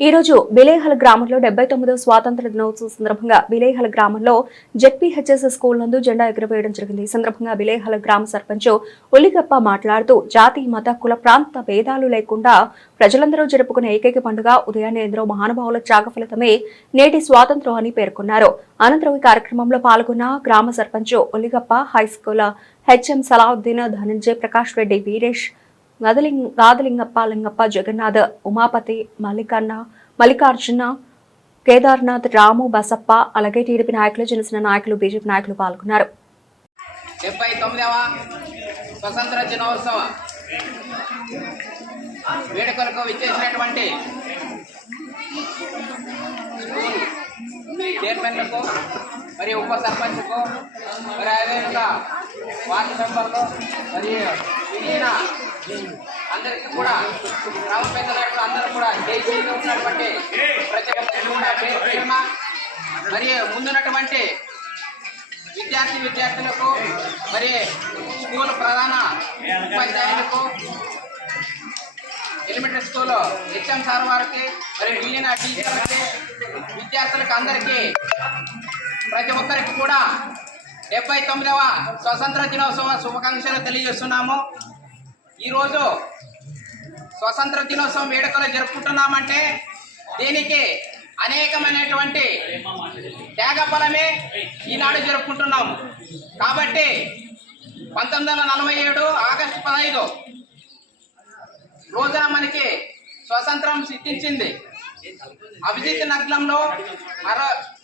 ఈ రోజు బిలేహల్ గ్రామంలో డెబ్బై తొమ్మిదవ స్వాతంత్ర దినోత్సవం సందర్భంగా బిలేహల్ గ్రామంలో జెడ్పీహెచ్ఎస్ స్కూల్ నందు జెండా ఎగురవేయడం జరిగింది. ఈ సందర్భంగా బిలేహల్ గ్రామ సర్పంచ్ ఒలిగప్ప మాట్లాడుతూ జాతి మత కుల ప్రాంత భేదాలు లేకుండా ప్రజలందరూ జరుపుకునే ఏకైక పండుగ ఉదయాన్నే ఎందరో మహానుభావుల త్యాగ ఫలితమే నేటి స్వాతంత్రం అని పేర్కొన్నారు. అనంతరం ఈ కార్యక్రమంలో పాల్గొన్న గ్రామ సర్పంచ్ ఒలిగప్ప హైస్కూల్ హెచ్ఎం సలావుద్దీన్ ధనంజయ్ ప్రకాష్ రెడ్డి వీరేష్ నదలింగ్ రాధలింగప్ప లింగప్ప జగన్నాథ్ ఉమాపతి మల్లికన్న మల్లికార్జున కేదార్నాథ్ రాము బసప్ప అలాగే టీడీపీ నాయకులు జనసేన నాయకులు బీజేపీ నాయకులు పాల్గొన్నారు. డెబ్బై తొమ్మిదవ స్వతంత్ర దినోత్సవ వేడుకలకు విచ్చేసినటువంటి చైర్మన్లకు మరి ఉప సర్పంచ్కు మరి అదేవిధంగా వార్డు మెంబర్లు మరియు మిగిలిన అందరికీ కూడా గ్రామ పెద్ద నాయకులు అందరూ కూడా జైసీగా ఉన్నటువంటి ప్రతి ఒక్కరికి కూడా పేరు పేరున మరియు ముందున్నటువంటి విద్యార్థి విద్యార్థులకు మరి స్కూల్ ప్రధాన ఉపాధ్యాయులకు ఎలిమెంటరీ స్కూల్ హెచ్ఎం సార్ వారికి మరి మిగిలిన టీచర్లకి విద్యార్థులకు అందరికీ ప్రతి ఒక్కరికి కూడా డెబ్బై తొమ్మిదవ స్వతంత్ర దినోత్సవ శుభాకాంక్షలు తెలియజేస్తున్నాము. ఈరోజు స్వతంత్ర దినోత్సవం వేడుకలు జరుపుకుంటున్నామంటే దీనికి అనేకమైనటువంటి త్యాగఫలమే ఈనాడు జరుపుకుంటున్నాము కాబట్టి పంతొమ్మిది వందల నలభై ఏడు ఆగస్టు పదహైదు రోజున మనకి స్వతంత్రం సిద్ధించింది. అభిజిత్ నగ్నంలో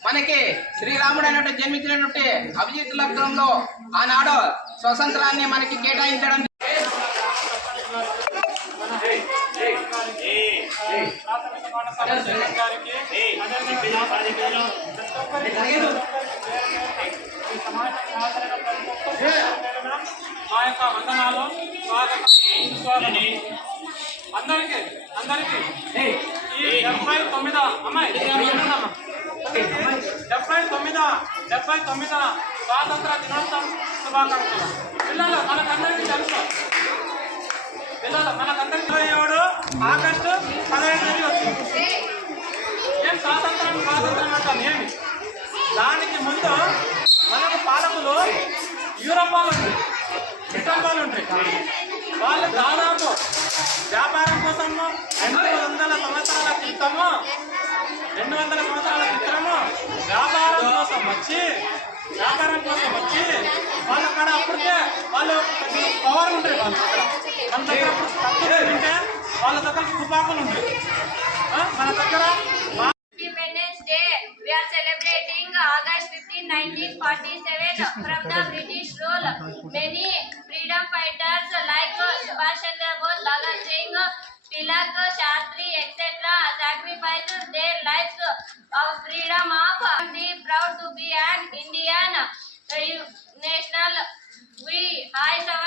మనకి శ్రీరాముడు జన్మించినటువంటి అభిజిత్ లగ్నంలో ఆనాడు స్వతంత్రాన్ని మనకి కేటాయించడం పేరున మా యొక్క వందనాలు స్వాగతం సుస్వాగతం అందరికీ అందరికీ ఈ డెబ్బై తొమ్మిదో అమ్మాయి వింటున్నామా? డెబ్బై తొమ్మిదో డెబ్బై తొమ్మిదో స్వాతంత్ర దినోత్సవం శుభాకాంక్షలు పిల్లలు మనకందరికీ తెలుసు ఏం స్వాతంత్రం స్వాతంత్రం అంటాం ఏమి? దానికి ముందు మనకు పాలకులు యూరప్ వాళ్ళు ఉంటాయి బ్రిటన్ వాళ్ళు ఉంటాయి. వాళ్ళు దాదాపు వ్యాపారం కోసము రెండు వందల సంవత్సరాల క్రితము రెండు వందల సంవత్సరాల క్రితము వ్యాపారం కోసం వచ్చి వ్యాపారం కోసం వచ్చి వాళ్ళ కాడ అప్పటికే వాళ్ళు పవర్ ఉంటాయి వాళ్ళు మన దగ్గర తక్కువ ఉంటే వాళ్ళ దగ్గర తుపాకులు ఉంటాయి. మన దగ్గర August 15, 1947 from the British rule. Many freedom fighters like Subhash Chandra Bose, Bhagat Singh, Tilak, Shastri, etc. sacrificed their lives of freedom of. I am proud to be an Indian. national we national